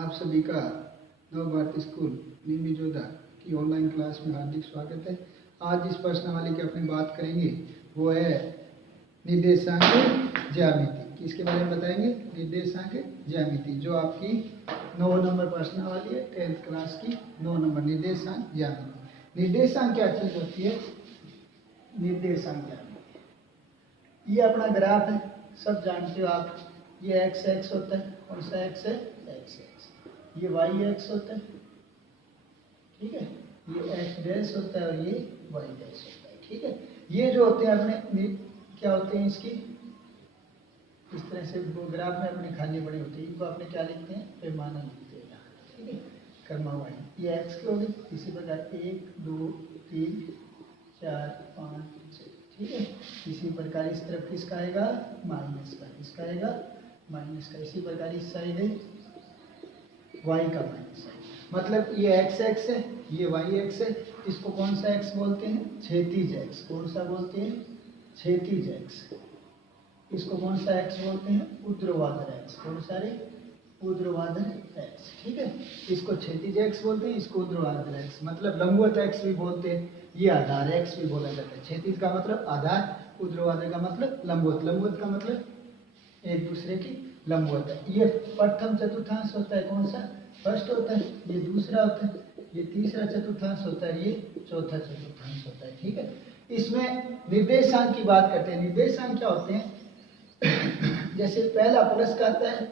आप सभी का नव भारती स्कूल नीमी जोधा की ऑनलाइन क्लास में हार्दिक स्वागत है। आज जिस प्रश्नावली की अपनी बात करेंगे वो है निर्देशांक ज्यामिति। किसके बारे में बताएंगे? निर्देशांक ज्यामिति, जो आपकी 9 नंबर प्रश्नावली है 10th क्लास की। 9 नंबर निर्देशांक ज्यामिति। निर्देशांक क्या चीज होती है? निर्देशांक ज्यामिति ये अपना ग्राफ है, सब जानते हो आप। ये एक्स एक्स होता है, कौन सा एक्स है? X x. ये वाई एक्स होता है, ठीक है। ये एक्स डैश होता है और ये वाई डैश होता है, ठीक है। ये जो होते हैं अपने क्या होते हैं, इसकी इस तरह से ग्राफ में अपने खाली बड़े होते हैं, इनको अपने क्या लिखते हैं? पैमाना लिखते हैं, ठीक है। क्रमावली ये एक्स की होगी, इसी प्रकार 1 2 3 4 5 6, ठीक है। इसी प्रकार इस तरफ किसका आएगा? माइनस का। किसका आएगा? माइनस का। इसी प्रकार इस साइड है वाई का माइनस है। मतलब ये एक्स एक्स है, ये वाई एक्स है। इसको कौन सा एक्स बोलते हैं? क्षैतिज एक्स। कौन सा बोलते हैं? क्षैतिज एक्स। इसको कौन सा एक्स बोलते हैं? ऊर्ध्वाधर एक्स। कौन सा रे? ऊर्ध्वाधर एक्स, ठीक है। इसको क्षैतिज एक्स बोलते हैं, इसको ऊर्ध्वाधर एक्स मतलब लंबवत एक्स भी बोलते हैं। ये आधार एक्स भी बोला जाता है। क्षैतिज का मतलब आधार, ऊर्ध्वाधर का मतलब लंबवत। लंबवत का मतलब एक दूसरे की लंबवत है। ये प्रथम चतुर्थांश होता है, कौन सा? फर्स्ट होता है। ये दूसरा होता है, ये तीसरा चतुर्थांश होता है, ये चौथा चतुर्थांश होता है, ठीक है। इसमें निर्देशांक की बात करते हैं। निर्देशांक क्या होते हैं? जैसे पहला प्लस का आता है,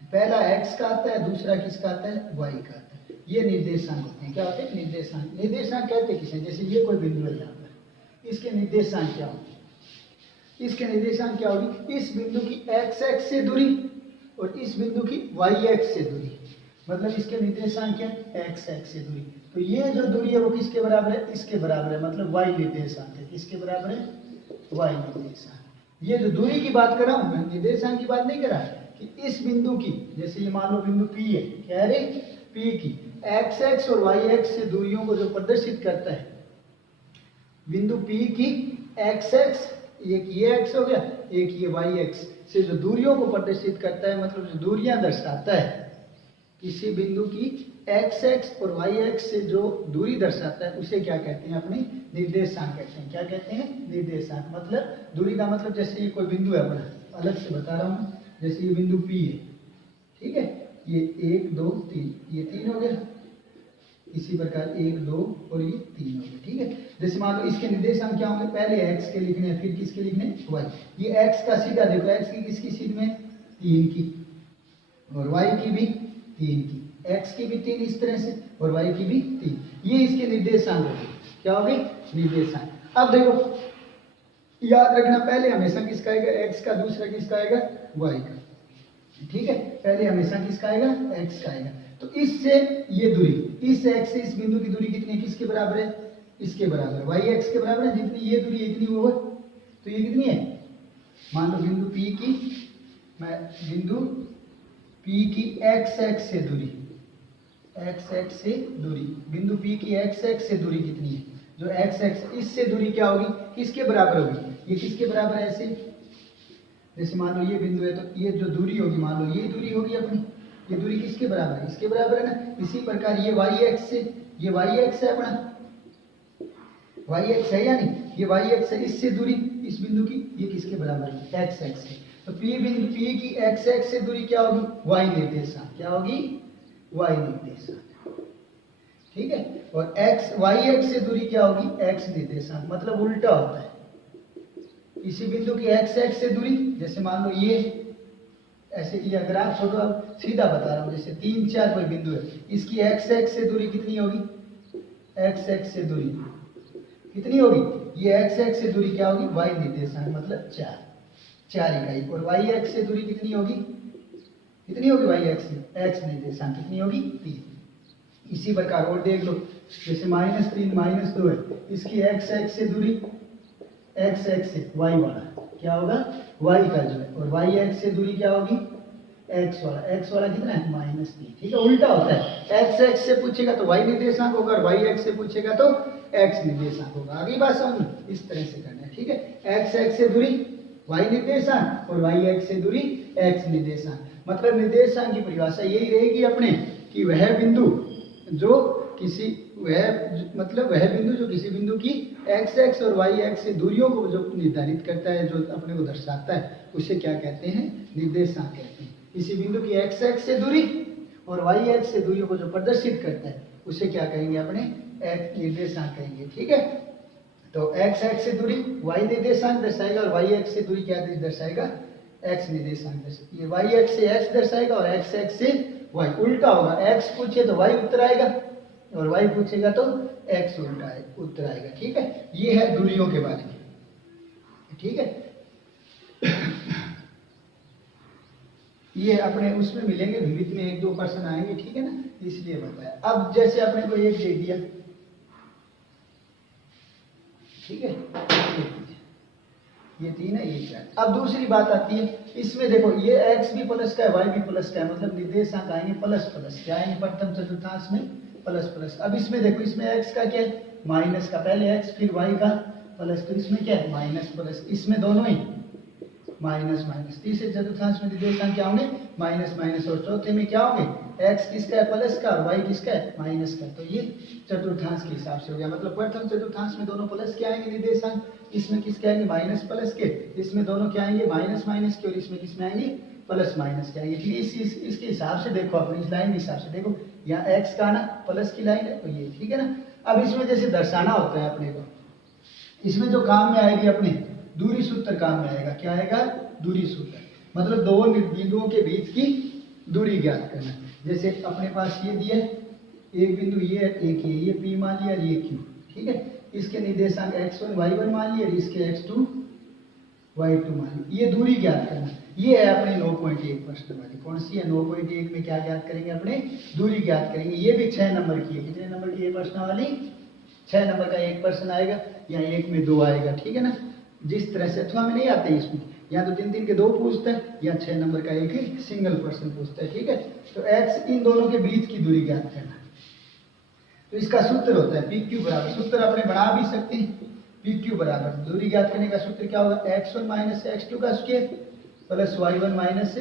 पहला एक्स का आता है, दूसरा किसका आता है? वाई का आता है। ये निर्देशांक होते हैं। क्या होते हैं? निर्देशांक। निर्देशांक कहते किसे? जैसे ये कोई बिंदु है यहाँ पर, इसके निर्देशांक क्या होंगे? इसके निर्देशांक क्या होगी? इस बिंदु की एक्स एक्स से दूरी और इस बिंदु की वाई एक्स से दूरी, मतलब इसके निर्देशांक क्या है? एक्स एक्स से दूरी। तो ये जो दूरी है वो किसके बराबर है? इसके बराबर है, मतलब वाई निर्देशांक है। किसके बराबर है? वाई निर्देशांक। ये जो दूरी की बात कर रहा हूं मैं, निर्देशांक की बात नहीं कर रहा कि इस बिंदु की, जैसे ये मान लो बिंदु P है, क्या है? P की एक्स एक्स और वाई एक्स से दूरियों को जो प्रदर्शित करता है, बिंदु P की एक्स एक्स, एक ये एक्स हो गया, एक ये वाई एक्स से जो दूरियों को प्रदर्शित करता है, मतलब जो दूरियां दर्शाता है, किसी बिंदु की एक्स एक्स और वाई एक्स से जो दूरी दर्शाता है उसे क्या कहते हैं? अपने निर्देशांक कहते हैं। क्या कहते हैं? निर्देशांक। मतलब दूरी का मतलब, जैसे ये कोई बिंदु है अपना, अलग से बता रहा हूँ। जैसे ये बिंदु P है, ठीक है। ये 1 2 3, ये 3 हो गया। इसी प्रकार 1 2 और ये 3 हो गया, ठीक है। जैसे मान लो इसके निर्देशांक क्या होंगे? पहले x के लिखने, फिर किसके लिखने? y। ये x का सीधा देखो, x की किसकी सीध में? 3 की, और y की भी 3 की। x की भी 3 इस तरह से, और y की भी 3। ये इसके निर्देशांक हो गए। क्या हो गए? निर्देशांक। अब देखो, याद रखना, पहले हमेशा किसका आएगा? x का, दूसरा किसका आएगा? y का, ठीक है। पहले हमेशा किसका आएगा? x का आएगा। तो इससे ये दूरी, इस x से इस बिंदु की दूरी कितनी है? किसके बराबर है? इसके बराबर, y x के बराबर है। जितनी ये दूरी इतनी होगा, तो ये कितनी है? मान लो बिंदु P की, मैं बिंदु P की x x से दूरी, x x से दूरी, बिंदु P की x x से दूरी कितनी है? जो x x, इससे दूरी क्या होगी? किसके बराबर होगी? ये किसके बराबर है? ऐसे जैसे मान लो ये बिंदु है, तो ये जो दूरी होगी, मान लो ये दूरी होगी अपनी, ये दूरी किसके बराबर है? इसके बराबर है ना। इसी प्रकार ये वाई एक्स से, ये वाई एक्स है अपना, वाई एक्स है या नहीं? ये वाई एक्स है, इससे दूरी इस बिंदु की, ये किसके बराबर है? एक्स एक्स है। तो P बिंदु P की एक्स एक्स से दूरी क्या होगी? वाई निर्देशांक। क्या होगी? वाई निर्देशांक, ठीक है। और एक्स, वाई एक्स से दूरी क्या होगी? एक्स निर्देशांक। मतलब उल्टा होता है। इसी बिंदु की एक्स एक्स से दूरी, जैसे मान लो ये ऐसे, ये ग्राफ छोड़ो, अब सीधा बता रहा हूँ। जैसे 3 4 कोई बिंदु है, इसकी एक्स एक्स से दूरी कितनी होगी? एक्स एक्स से दूरी कितनी होगी? ये एक्स एक्स से दूरी क्या होगी? वाई निर्देशांक, मतलब 4 इकाई। और वाई एक्स से दूरी कितनी होगी? कितनी होगी वाई एक्स से? एक्स निर्देशांक कितनी होगी? 3। इसी प्रकार और देख लो, जैसे -3 -2 है, इसकी एक्स एक्स से दूरी, एक्स एक्स से वाई वाला क्या होगा? वाई का जो है, और वाई एक्स से दूरी क्या होगी? एक्स वाला। एक्स वाला कितना है? -3, ठीक है। उल्टा होता है, एक्स एक्स से पूछेगा तो वाई निर्देशांक होगा, और वाई एक्स से पूछेगा तो एक्स निर्देशांक होगा। आगे बात समझ, इस तरह से करना है, ठीक है। एक्स एक्स से दूरी वाई निर्देशांक और वाई एक्स से दूरी एक्स निर्देशांक। मतलब निर्देशांक की परिभाषा यही रहेगी अपने कि वह बिंदु जो किसी वह बिंदु जो किसी बिंदु की एक्स एक्स और वाई एक्स से दूरियों को जो निर्धारित करता है, जो अपने को दर्शाता है, उसे क्या कहते हैं? निर्देशांक कहते हैं। किसी बिंदु की एक्स एक्स से दूरी और वाई एक्स से दूरियों को जो प्रदर्शित करता है उसे क्या कहेंगे? अपने निर्देशांक कहेंगे। ठीक है, तो एक्स एक्स से दूरी वाई निर्देशांक दर्शाएगा और वाई एक्स से दूरी क्या दर्शाएगा? एक्स निर्देशांक दर्शाएगा। ये वाई एक्स से एक्स दर्शाएगा और एक्स एक्स से वाई। उल्टा होगा, एक्स पूछे तो वाई उत्तर आएगा और वाई पूछेगा तो एक्स उल्टा उत्तर आएगा। ठीक है, ये है दूरियों के बारे में। ठीक है, ये अपने उसमें मिलेंगे, विविध में 1-2 पर्सन आएंगे। ठीक है ना, इसलिए बताया। अब जैसे अपने को एक दे दिया, ठीक है, ये 3 है, ये 4। अब दूसरी बात आती है, इसमें देखो ये x भी प्लस का है, y भी प्लस का है, मतलब निर्देशांक आएंगे प्लस प्लस। क्या आएंगे? प्रथम चतुर्थांश में प्लस प्लस। अब इसमें देखो, इसमें x का क्या है? माइनस का, पहले x फिर y का प्लस, तो इसमें क्या है? Minus plus. इसमें दोनों ही माइनस माइनस। तीसरे चतुर्थांश में निर्देशांक क्या होंगे? Minus minus. और चौथे में क्या होंगे? x किसका है? प्लस का, और y किसका है? माइनस का। तो ये चतुर्थांश के हिसाब से हो गया। मतलब प्रथम चतुर्थांश में दोनों प्लस के आएंगे निर्देशांक, इसमें किसके आएंगे? माइनस प्लस के। इसमें दोनों क्या आएंगे? माइनस माइनस के। और इसमें किसमें आएंगे? प्लस माइनस के आएंगे। ठीक, इसके हिसाब से देखो, अपनी इस लाइन के हिसाब से देखो, यहाँ x का ना प्लस की लाइन है, तो ये ठीक है ना। अब इसमें जैसे दर्शाना होता है अपने को, इसमें जो काम में आएगी अपने दूरी सूत्र काम में आएगा। क्या आएगा? दूरी सूत्र। मतलब दो बिंदुओं के बीच की दूरी ज्ञात करना। जैसे अपने पास ये दिया, एक बिंदु ये है, एक ये P मान लिया, ये Q। ठीक है, इसके निर्देशांक x1 y1 मान लिए, इसके x2 y2 मान लिए। ये दूरी ज्ञात करना। ये है अपने 9.1 प्रश्न वाली। कौन सी है? 9.1 में क्या ज्ञात करेंगे? अपने दूरी ज्ञात करेंगे। ये भी 6 नंबर की है। कितने नंबर की है प्रश्न वाली? 6 नंबर का एक प्रश्न आएगा, या एक में 2 आएगा। ठीक है ना, जिस तरह से, अथवा में नहीं आते इसमें, या तो 3-3 के 2 पूछता है, या 6 नंबर का एक सिंगल प्रश्न पूछता है। ठीक है, तो x इन दोनों के बीच की दूरी ज्ञात करना। तो इसका सूत्र होता है PQ बराबर, सूत्र अपने बना भी सकते हैं। PQ बराबर दूरी ज्ञात करने का सूत्र क्या होगा? x1 माइनस x2 का square plus y1 minus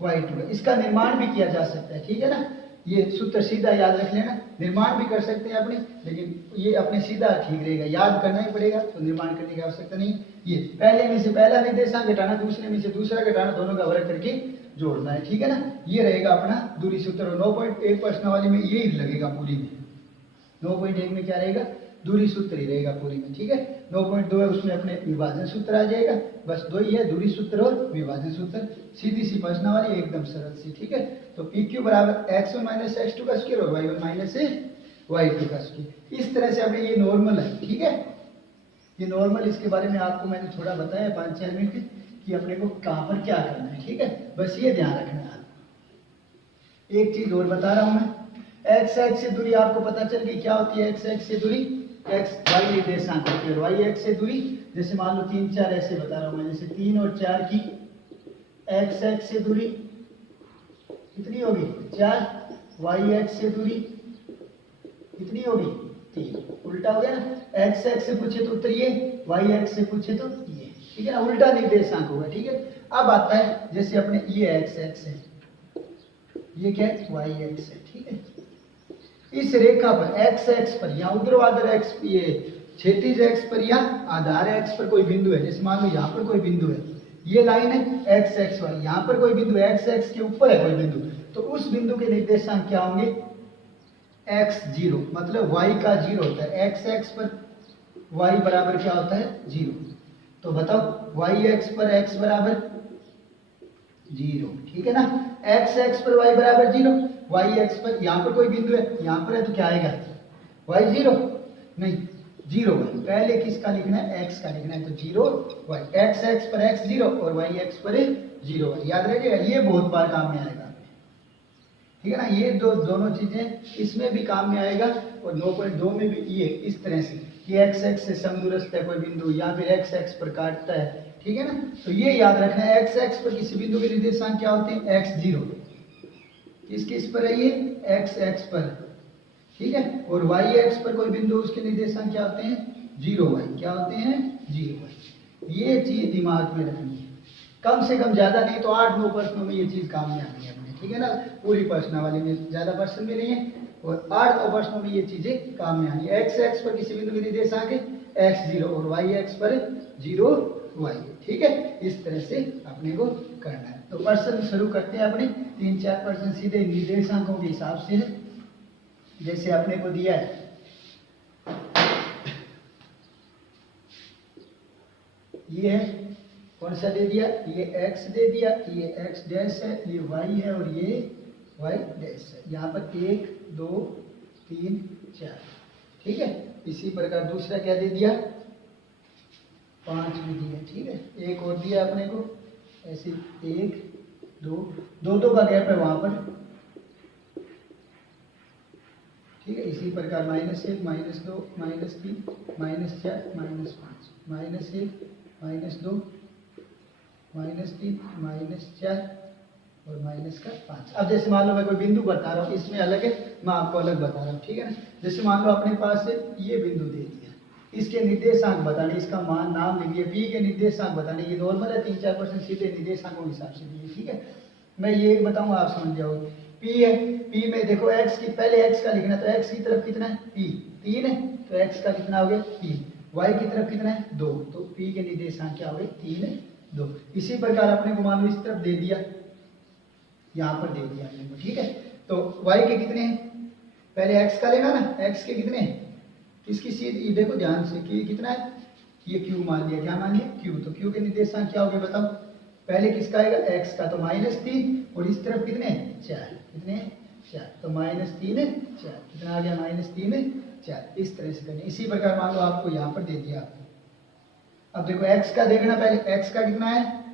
y2 का। इसका निर्माण भी किया जा सकता है। ठीक है ना, ये सूत्र सीधा याद रख लेना। निर्माण भी कर सकते हैं अपने, लेकिन ये अपने सीधा ठीक रहेगा, याद करना ही पड़ेगा, तो निर्माण करने की आवश्यकता नहीं। ये पहले में से पहला निर्देशांक घटाना, दूसरे में से दूसरा घटाना, दोनों का वर्ग करके जोड़ना है। ठीक है ना, ये रहेगा अपना दूरी सूत्र। 9.1 प्रश्न वाली में ये लगेगा पूरी में। 9.1 में क्या रहेगा? दूरी सूत्र ही रहेगा पूरी में। ठीक है, 9.2 है, उसमें अपने विभाजन सूत्र आ जाएगा। बस 2 ही है, दूरी सूत्र और विभाजन सूत्र। सीधी सी प्रश्न वाली, एकदम सरल सी। ठीक है, तो PQ बराबर x1 माइनस x2 का स्क्वायर और y1 माइनस y2 का स्क्वायर। इस तरह से अपने ये नॉर्मल है। ठीक है, ये नॉर्मल, इसके बारे में आपको मैंने थोड़ा बताया 5-6 मिनट कि अपने को कहाँ पर क्या करना है। ठीक है, बस ये ध्यान रखना है आपको। एक चीज और बता रहा हूं मैं, x एक्स से दूरी आपको पता चल गई। क्या होती है x एक्स से दूरी? x y निर्देशांक होती है। y एक्स से दूरी, जैसे मान लो 3-4 ऐसे बता रहा हूं मैं, जैसे 3 और 4 की x एक्स से दूरी कितनी होगी? 4। y एक्स से दूरी कितनी होगी? 3। उल्टा हो गया ना, x एक्स से पूछे तो उत्तर ये, y एक्स से पूछे तो ये। ठीक है ना, उल्टा निर्देशांक होगा। ठीक है, अब आता है जैसे अपने ये x एक्स है, ये क्या है? y एक्स है। ठीक है, इस रेखा पर x एक्स पर या ऊर्ध्वाधर x, ये क्षैतिज x पर या आधार x पर कोई बिंदु है। जैसे मान लो यहाँ पर कोई बिंदु है, ये लाइन है x एक्स वाली, यहाँ पर कोई बिंदु x एक्स के ऊपर है कोई बिंदु, तो उस बिंदु के निर्देशांक क्या होंगे? x0, मतलब y का 0 होता है। x एक्स पर y बराबर क्या होता है? 0। तो बताओ y एक्स पर x बराबर 0। ठीक है ना, x एक्स पर y बराबर 0, y एक्स पर यहाँ पर कोई बिंदु है, यहाँ पर है, तो क्या आएगा? y0 नहीं, 0 y। पहले किसका लिखना है? x का लिखना है, तो 0 y। x एक्स पर x0 और y एक्स पर 0 y। याद रखिएगा, ये बहुत बार काम में आएगा। ठीक है ना, ये दोनों चीजें इसमें भी काम में आएगा, और 9.2 में भी ये इस तरह से कि x एक्स से समदूरस्थ है कोई बिंदु, या फिर x एक्स पर काटता है। ठीक है ना, तो ये याद रखना है, x एक्स पर किसी बिंदु के निर्देशांक क्या होते हैं? x0। किस पर है ये? x एक्स पर। ठीक है, और y एक्स पर कोई बिंदु, उसके निर्देशांक क्या होते हैं? 0 y। क्या होते हैं? 0 y। ये चीज दिमाग में रखनी है। कम से कम ज़्यादा नहीं तो 8-9 प्रश्नों में ये चीज़ काम में आनी है अपने, ठीक है ना। पूरी प्रश्नावली में ज़्यादा प्रश्न भी नहीं है और 8-9 प्रश्नों में ये चीज़ें काम में आनी है। x पर किसी बिंदु के निर्देशांक है x0 और y पर 0 y, ठीक है। इस तरह से अपने को करना है। तो प्रश्न शुरू करते हैं अपने। 3-4 प्रश्न सीधे निर्देशांकों के हिसाब से है, जैसे अपने को दिया है ये है, कौन सा दे दिया, ये x दे दिया, ये x डैश है, ये y है और ये y डैश है। यहाँ पर 1 2 3 4, ठीक है। इसी प्रकार दूसरा क्या दे दिया, 5 भी दिया, ठीक है। एक और दिया अपने को ऐसे 1 2 2 का गैप है वहां पर, ठीक है। इसी प्रकार -1 -2 -3 -4 -5 -1 -2 -3 -4 और -5। अब जैसे मान लो मैं कोई बिंदु बता रहा हूँ, इसमें अलग है, मैं आपको अलग बता रहा हूँ, ठीक है ना। जैसे मान लो अपने पास है ये बिंदु दे दिया, इसके निर्देशांक बताने, इसका मान नाम लिख दिया, p के निर्देशांक बताने। ये नॉर्मल है, 3-4 परसेंट सीधे निर्देशांकों के हिसाब से दिए, ठीक है। मैं ये एक बताऊंगा, आप समझ जाओगे। p है, p में देखो x की, पहले x का लिखना, तो x की तरफ कितना है p 3 है, तो x का कितना हो गया p। y की तरफ कितना है 2, तो p के निर्देशांक क्या हो गए 3 2। इसी प्रकार अपने को मान लो इस तरफ दे दिया, यहाँ पर दे दिया अपने को, ठीक है। तो y के कितने हैं, पहले x का लेना ना, x के कितने हैं, इसकी सीध ये देखो ध्यान से कि कितना है, ये q मान लिया, क्या मान लिया q। तो q के निर्देशांक क्या हो गए बताओ, पहले किसका आएगा x का, तो -3 और इस तरफ कितने 4, कितने 4, तो -3 4, कितना आ गया -3 4। इस तरह से करना। इसी प्रकार मान लो आपको यहाँ पर दे दिया, अब देखो x का देखना, पहले x का कितना है,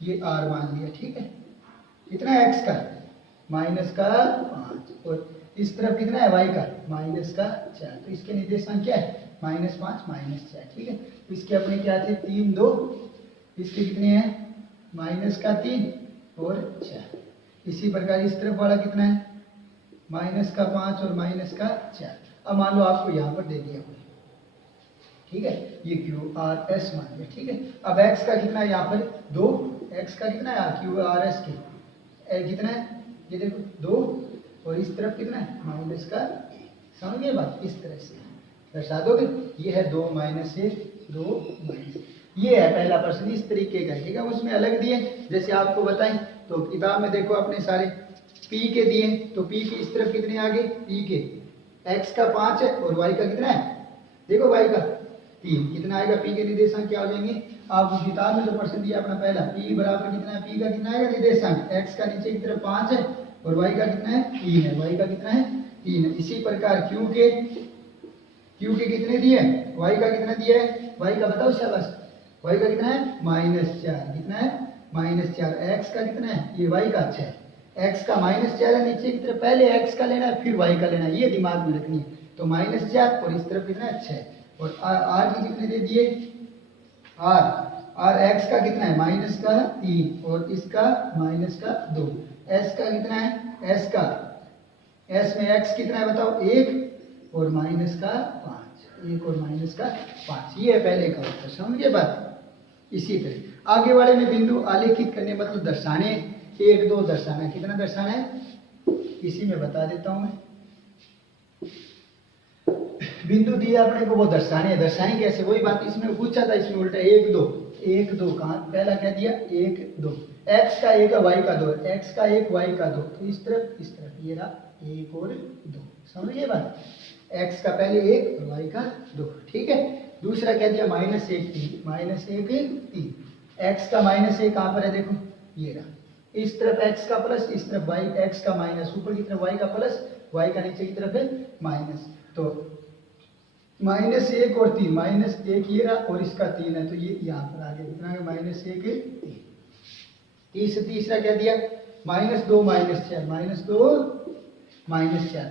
ये r मान लिया, ठीक है। कितना है x का -5 और इस तरफ कितना है y का -4, तो इसके निर्देशांक क्या है -5 -4, ठीक है। तो इसके अपने क्या थे 3 2, इसके कितने हैं -3 और 4। इसी प्रकार इस तरफ वाला कितना है -5 और -4। अब मान लो आपको यहाँ पर दे दिया, ठीक है, ये q r s मान लिया, ठीक है। अब x का कितना है यहाँ पर 2, x का कितना है q r s के कितना है, ये देखो 2 और इस तरफ कितना है -1। समझ गए बात, इस तरह से दर्शा दोगे। ये है 2 -1 2 ये है पहला प्रश्न, इस तरीके का, ठीक है। उसमें अलग दिए, जैसे आपको बताएं तो किताब में देखो अपने सारे p के दिए, तो p के इस तरफ कितने आ गए, p के x का 5 है और y का कितना है, देखो y का 3, कितना आएगा p के निर्देशांक क्या हो जाएंगे। आप किताब में जो प्रश्न दिया अपना पहला, p बराबर कितना है, p का कितना आएगा निर्देशांक, x का नीचे की तरफ 5 है और y का कितना है 3 है, y का कितना है 3 है। इसी प्रकार q के कितने दिए, y का कितना दिया है, y का बताओ शाबाश, y का कितना है -4, कितना है -4। x का कितना है, ये y का 6, x का -4 है, नीचे की तरफ पहले x का लेना है फिर y का लेना है, ये दिमाग में रखनी है। तो -4 और इस तरफ कितना है 6 और r के कितने दे दिए, r x का कितना है -3 और इसका -2। s का कितना है, s में x कितना है बताओ 1 और -5, 1 और -5। ये है पहले का उत्तर, समझिए बात। इसी तरह आगे वाले में बिंदु आलेखित करने मतलब दर्शाने, 1 2 दर्शाना, कितना दर्शाना है इसी में बता देता हूं मैं। बिंदु दिया अपने को वो दर्शाने, दर्शाएं कैसे, वही बात इसमें पूछा था, इसमें उल्टा 1 2 कहाँ, पहला क्या दिया 1 2, x का 1 है y का 2, x का 1 y का 2, तो इस तरफ ये रहा 1 और 2, समझिए बात। x का पहले 1 और y का 2, ठीक है। दूसरा क्या दिया -1 3, x का -1 कहाँ पर है देखो, ये रहा, इस तरफ x का प्लस, इस तरफ y, x का माइनस, ऊपर की तरफ y का प्लस, y का नीचे की तरफ है माइनस, तो -1 और 3, -1 ये रहा और इसका 3 है, तो ये यहाँ पर आ गया, कितना है -1 3। तीसरा क्या दिया -2 -4,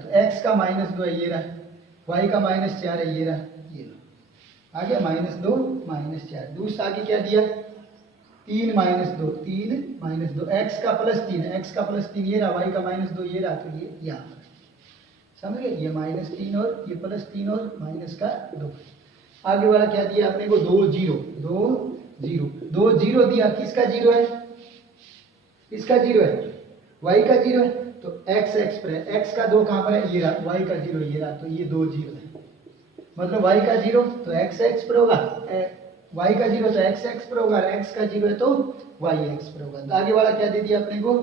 तो x का -2 है ये रहा, y का -4 है ये रहा, ये आ गया -2 -4। दूसरा आगे क्या दिया 3 -2, x का +3 ये रहा, y का -2 ये रहा, तो ये यहाँ पर समझ गए, ये -3 और ये +3 और -2। आगे वाला क्या दिया अपने को 2 0, जीरो, दो जीरो दिया, किसका जीरो है, किसका जीरो है, y का जीरो है, तो x x पर है, x का दो कहाँ पर है, ये रहा, y का जीरो ये रहा, तो ये दो जीरो है, मतलब y का जीरो तो x x पर होगा, y का जीरो तो x x पर होगा, x का जीरो है तो y x पर होगा। तो आगे वाला क्या दे दिया अपने को,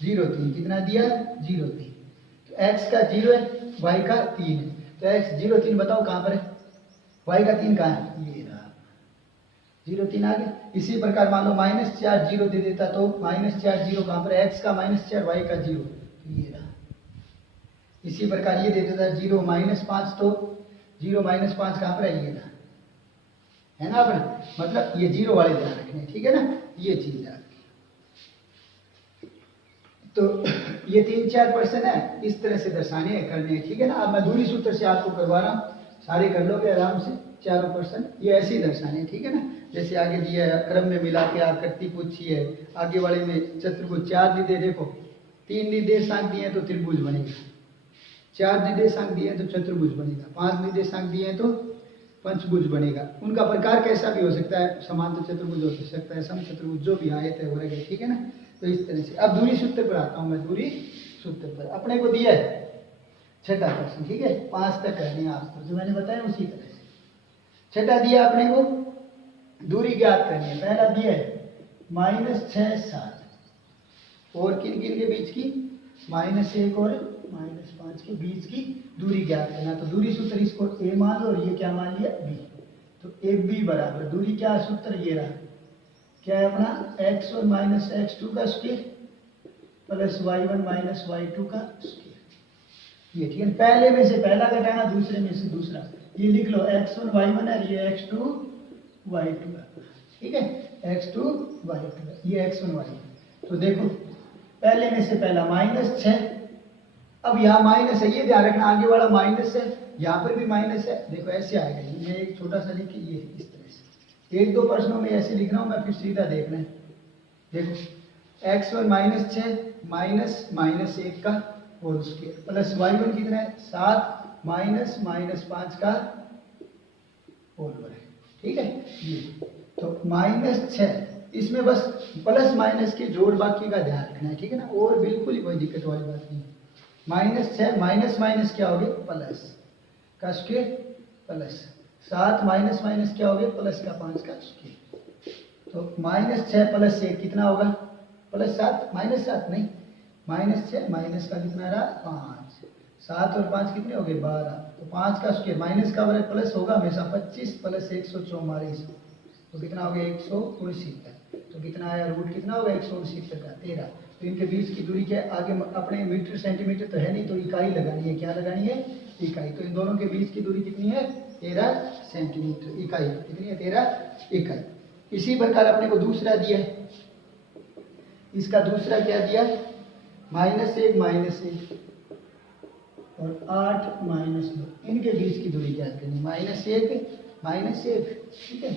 0 3, कितना दिया 0 3, तो x का जीरो है, y का 3 है, तो x 0 3 बताओ कहाँ पर है, y का 3 कहाँ है, ये रहा 0 3 आ गया। इसी प्रकार मान लो -4 0 दे देता तो -4 0 कहाँ पर है, x का -4 y का 0, तो ये रहा। इसी प्रकार ये दे देता 0 -5 तो 0 -5 कहाँ पर है, ये रहा, है ना अपना, मतलब ये जीरो वाले ध्यान रखने, ठीक है ना, ये चीज है। तो ये 3-4 पर्सन है, इस तरह से दर्शाने हैं, करने हैं, ठीक है ना। अब मैं दूरी सूत्र से आपको करवा रहा हूँ, सारे कर लोगे आराम से, चारों पर्सन ये ऐसे ही दर्शाने हैं, ठीक है ना। जैसे आगे दिया है, क्रम में मिला के आकृति पूछी है, आगे वाले में चतुर्भुज 4 दे देखो, 3 निर्देशांक दिए तो त्रिभुज बनेगा, 4 निर्देशांक दिए तो चतुर्भुज बनेगा, 5 निर्देशांक दिए तो पंचभुज बनेगा। उनका प्रकार कैसा भी हो सकता है, समांतर चतुर्भुज हो सकता है, समचतुर्भुज, जो भी आयत है वर्ग है, ठीक है ना। तो इस तरह से अब दूरी सूत्र पर आता हूं मैं। दूरी सूत्र पर अपने को दिया है 6ठा प्रश्न, ठीक है, 5 तक करनी है आप, जो मैंने बताया उसी तरह से। 6ठा दिया अपने को, दूरी ज्ञात करनी है। पहला दिया है -6 7, और किन किन के बीच की, -1 और -5 के बीच की दूरी ज्ञात करना। तो दूरी सूत्र इसको a मान लो और ये क्या मान लिया b, तो ab बराबर दूरी क्या सूत्र ये रहा, क्या है अपना, x1 - x2 का स्क्वायर प्लस y1 - y2 का स्क्वायर। ये ठीक है, पहले में से पहला घटाना, दूसरे में से दूसरा, ये लिख लो x1 y1 है, ये x2 y2 है, ठीक है, x2 y2 है, ये x1 y1। तो देखो पहले में से पहला -6, अब यहाँ माइनस है, ये ध्यान रखना, आगे वाला माइनस है, यहाँ पर भी माइनस है, देखो ऐसे आएगा, मैं एक छोटा सा लिख के ये इस तरह से 1-2 प्रश्नों में ऐसे लिख रहा हूँ मैं, फिर सीधा देखना है। देखो x1 -6 -1 का होल स्क्वायर प्लस y1 कितना है 7 -5 का होल वर्ग, ठीक है। ये तो -6, इसमें बस प्लस माइनस के जोड़ बाकी का ध्यान रखना है, ठीक है ना, और बिल्कुल ही कोई दिक्कत वाली बात नहीं। -6 माइनस माइनस क्या हो गया, प्लस का स्क्वायर प्लस 7 माइनस माइनस क्या हो गया, प्लस का 5 का स्क्वायर। तो -6 प्लस 1 कितना होगा, +7 -7 नहीं, -6 माइनस का कितना रहा 5, 7 और 5 कितने हो गए 12, तो 5 का स्क्वायर, माइनस का वर्ग प्लस होगा हमेशा, 25 प्लस 144, तो कितना हो गया 169, तो कितना आया, रूट कितना होगा 169 का 13। तो इनके बीच की दूरी क्या है, आगे अपने मीटर सेंटीमीटर तो है नहीं, तो इकाई लगानी है, क्या लगानी है, इकाई। तो इन दोनों के बीच की दूरी कितनी है 13 सेंटीमीटर, इकाई कितनी है 13 इकाई। इसी प्रकार अपने को दूसरा दिया है, इसका दूसरा क्या दिया, -1 और 8 -2, इनके बीच की दूरी ज्ञात करनी, -1 ठीक है,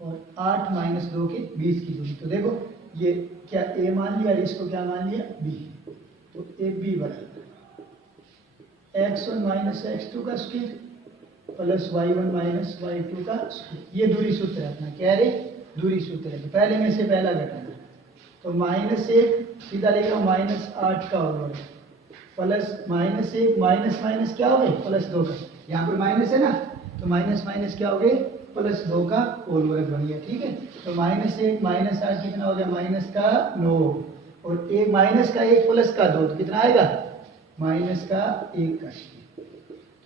और 8 -2 के बीच की दूरी। तो देखो ये क्या a मान लिया, इसको क्या मान लिया b, तो ab बराबर x1 - x2 का स्क्वायर प्लस y1 - y2 का स्क्वायर। ये दूरी सूत्र है अपना, क्या रे दूरी सूत्र है। तो पहले में से पहला घटाना, तो -1 सीधा लिख रहा हूँ, -8 का होगा प्लस -1 माइनस क्या हो गए +2 का, यहाँ पर माइनस है ना, तो माइनस क्या हो गए +2 का होल वर्ग बन गया, ठीक है। तो -1 -8 कितना हो गया, -9, और एक माइनस का 1 प्लस का 2, तो कितना आएगा -1 का स्क्वायर।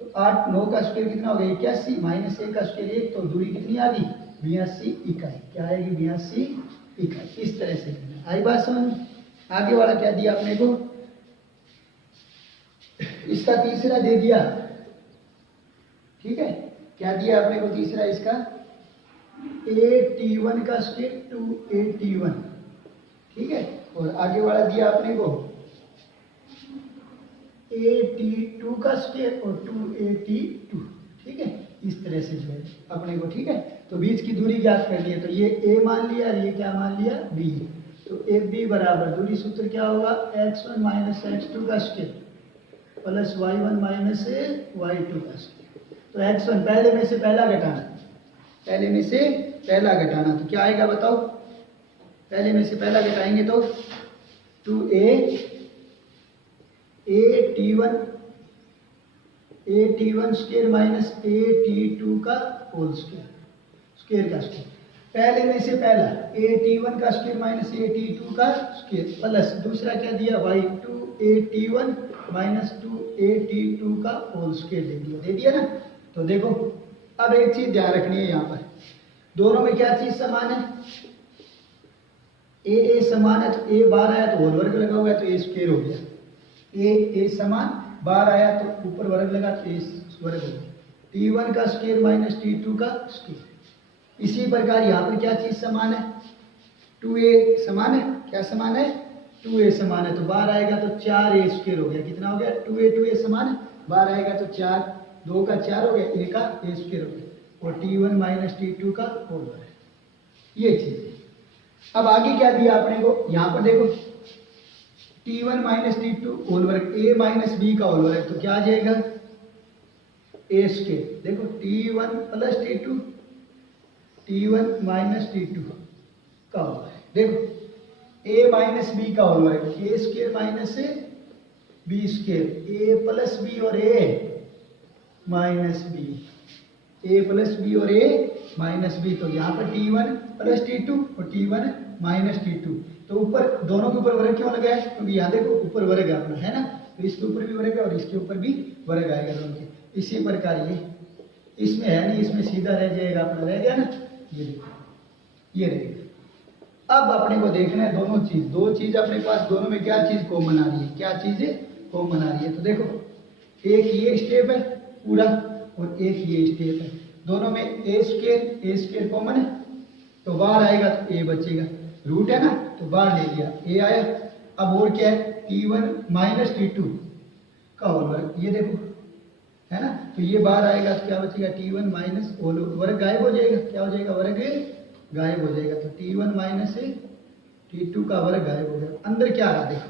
तो 8 9 का स्क्वायर कितना हो गया 81, -1 का स्क्वायर 1, तो दूरी कितनी आ गई 82 इकाई, क्या आएगी 82 इकाई। इस तरह से आई बात समझ। आगे वाला क्या दिया अपने को, इसका तीसरा दे दिया, ठीक है, क्या दिया अपने को तीसरा, इसका AT1 का स्क्वायर 2AT1, ठीक है, और आगे वाला दिया अपने को AT2 का स्क्वायर और 2AT2, ठीक है, इस तरह से जो है अपने को, ठीक है। तो बीच की दूरी ज्ञात करनी है, तो ये A मान लिया और ये क्या मान लिया B, तो AB बराबर दूरी सूत्र क्या होगा, x1 - x2 का स्क्वायर प्लस y1 - y2 का स्क्वायर। तो x1 पहले में से पहला घटाना, पहले में से पहला घटाना, तो क्या आएगा बताओ? पहले में से पहला घटाएंगे तो 2a T one square minus a t2 का होल स्क्वायर का स्क्वायर। पहले में से पहला a t1 का स्क्वायर माइनस a t2 का स्क्वायर प्लस दूसरा क्या दिया भाई 2a t1 minus 2a t2 का होल स्क्वायर दे दिया ना। तो देखो अब एक चीज ध्यान रखनी है, यहाँ पर दोनों में क्या चीज समान है? ए समान है तो a बार आया तो होल वर्ग लगा हुआ है तो a स्क्वायर हो गया। ए समान बार आया तो ऊपर वर्ग लगा तो a वर्ग हो गया। t1 का स्क्वायर माइनस t2 का स्क्वायर। इसी प्रकार यहाँ पर क्या चीज समान है? 2a समान है। क्या समान है? 2a समान है तो बार आएगा तो 4a स्क्वायर हो गया। कितना हो गया? 2a समान है, बार आएगा तो 4, 2 का 4 हो गया, a का a स्क्वायर हो गया और t1 माइनस t2 का होल वर्ग। ये चीज है। अब आगे क्या दिया आपने को? यहाँ पर देखो t1 माइनस t2 होल वर्ग a माइनस b का होल वर्ग, तो क्या आ जाएगा? a square. देखो t1 plus t1 minus t2 का होल वर्ग। देखो a माइनस b का होल वर्ग a square minus b square, a plus b और a minus b, a plus b और a माइनस b। तो यहाँ पर t1 प्लस t2 और t1 माइनस t2, तो ऊपर दोनों के ऊपर वर्ग क्यों लगा है? क्योंकि यहाँ देखो ऊपर वर्ग है अपना, है ना, तो इसके ऊपर भी वर्ग है और इसके ऊपर भी वर्ग आएगा दोनों के। इसी प्रकार ये इसमें है नहीं, इसमें सीधा रह जाएगा अपना, रह गया ना, ये देखो ये रहेगा। अब अपने को देखना है दोनों चीज, दो चीज अपने पास, दोनों में क्या चीज कॉमन आ रही है? क्या चीज कॉमन आ रही है? तो देखो एक ये स्टेप है पूरा और एक ये स्टेप है, दोनों में ए स्क्वायर कॉमन है तो बाहर आएगा तो a बचेगा, रूट है ना तो बाहर ले लिया a आया। अब और क्या है? t1 माइनस t2 का होल वर्ग, ये देखो है ना, तो ये बाहर आएगा तो क्या बचेगा? t1 माइनस होल वर्ग गायब हो जाएगा, क्या हो जाएगा? वर्ग गायब हो जाएगा, तो t1 माइनस t2 का वर्ग गायब हो गया। अंदर क्या आ रहा? देखो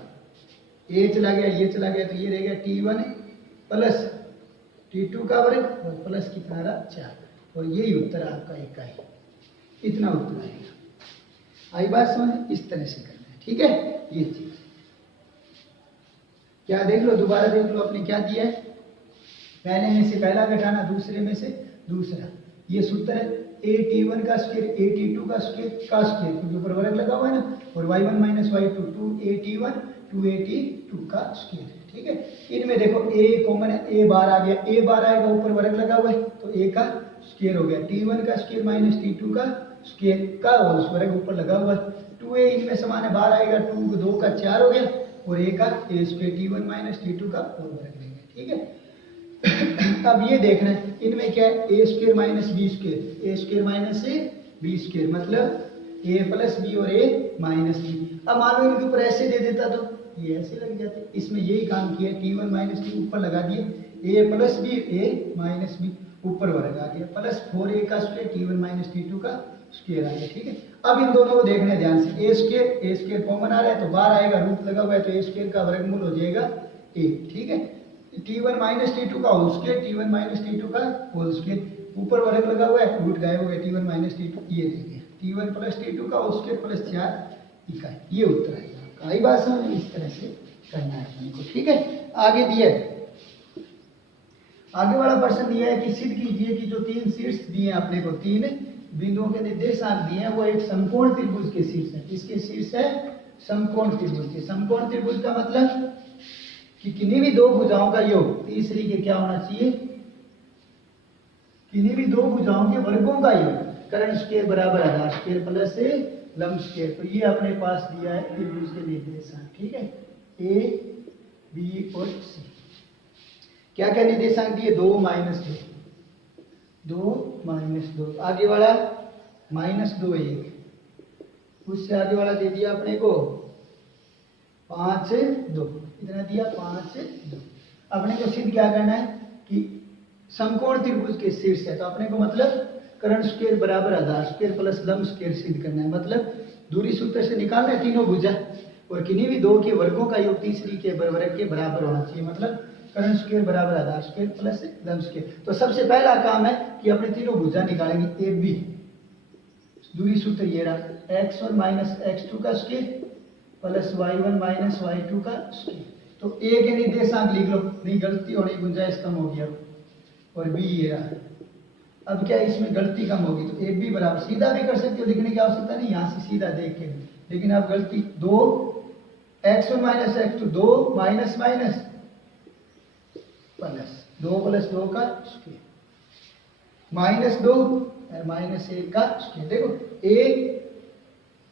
a चला गया, ये चला गया, तो ये रह गया t1 प्लस t2 का वर्ग और प्लस कितना रहा? 4, और यही उत्तर आपका एक का है, इतना उत्तर आएगा। आई बात समझ? इस तरह से करना है, ठीक है। ये चीज क्या देख लो, दोबारा देख लो अपने क्या दिया है? पहले में से पहला घटाना, दूसरे में से दूसरा। ये सूत्र है a t1 का स्क्वायर a t2 का स्क्वायर क्योंकि ऊपर वर्ग लगा हुआ है ना, और y1 minus y2 2a t1 2a t2 का स्क्वायर, ठीक है। इनमें देखो a कॉमन है, a बार आ गया, a बार आएगा ऊपर वर्ग लगा हुआ है तो a का स्क्वायर हो गया, t1 का स्क्वायर माइनस t2 का स्क्वायर का होल वर्ग ऊपर लगा हुआ है, 2a इनमें समान है, बाहर आएगा 2 का 4 हो गया और a का a square t1 minus t2 का होल वर्ग रहेगा, ठीक है। अब ये देखना है इनमें क्या है? a square minus b minus b square मतलब a प्लस b और a माइनस b। अब मान लो इनके ऊपर ऐसे दे देता तो ये ऐसे लग जाते, इसमें यही काम किया, t1 माइनस t ऊपर लगा दिए, a plus b a minus b ऊपर वर्ग आ गया, प्लस 4a का स्क्वायर t1 माइनस t2 का स्क्वायर आ गया, ठीक है। अब इन दोनों को देखना है ध्यान से, a स्क्वायर कॉमन आ रहा है तो बाहर आएगा, रूट लगा हुआ है तो a स्क्वायर का वर्गमूल हो जाएगा a, ठीक है। t1 माइनस t2 का whole square t1 minus t2 का होल स्क्वायर, ऊपर वर्ग लगा हुआ है, रूट गायब हो गया, t1 माइनस t2 ये रह गया, t1 प्लस t2 का होल स्क्वायर प्लस 4 इकाई, ये उत्तर आएगा। आई बात समझ? इस तरह से करना है अपने को, ठीक है। आगे दिया है, आगे वाला प्रश्न दिया है कि सिद्ध कीजिए कि जो 3 शीर्ष दिए हैं अपने को, 3 बिंदुओं के निर्देशांक दिए हैं, वो एक समकोण त्रिभुज के शीर्ष है। किसके शीर्ष है? समकोण त्रिभुज के। समकोण त्रिभुज का मतलब कि किन्हीं भी दो भुजाओं का योग तीसरी के क्या होना चाहिए? किन्हीं भी दो भुजाओं के वर्गों का योग, कर्ण स्क्वायर बराबर आधार स्क्वायर प्लस लंब स्क्वायर। तो ये अपने पास दिया है त्रिभुज के निर्देशांक, ठीक है, ए बी और सी। क्या क्या निर्देशांक दिए? 2 माइनस 2 माइनस 2, आगे वाला माइनस 2 1, उससे आगे वाला दे दिया अपने को 5 2, इतना दिया 5 2। अपने को सिद्ध क्या करना है कि समकोण त्रिभुज के शीर्ष है, तो अपने को मतलब कर्ण स्क्वायर बराबर आधार स्क्वायर प्लस लंब स्क्वायर सिद्ध करना है। मतलब दूरी सूत्र से निकालना है तीनों भुजा, और किन्हीं भी दो के वर्गों का योग तीसरी के वर्ग के बराबर होना चाहिए। मतलब कर्ण स्क्वायर बराबर आधार स्क्वायर प्लस लंब स्क्वायर। तो सबसे पहला काम है कि अपने तीनों भुजा निकालेंगे। ए बी दूरी सूत्र ये रहा, x1 माइनस x2 का square plus y1 minus y2 का स्क्वायर। तो ए के निर्देशांक लिख लो, नहीं गलती होने की गुंजाइश कम हो गया। और बी ये रहा। अब क्या इसमें गलती कम होगी तो ए बी बराबर, सीधा भी कर सकते हो, लिखने की आवश्यकता नहीं यहाँ से सीधा देख के, लेकिन अब गलती 2 x1 minus x2 2 minus minus plus 2 plus 2 का स्क्वायर माइनस 2 माइनस 1 का स्क्वायर। देखो एक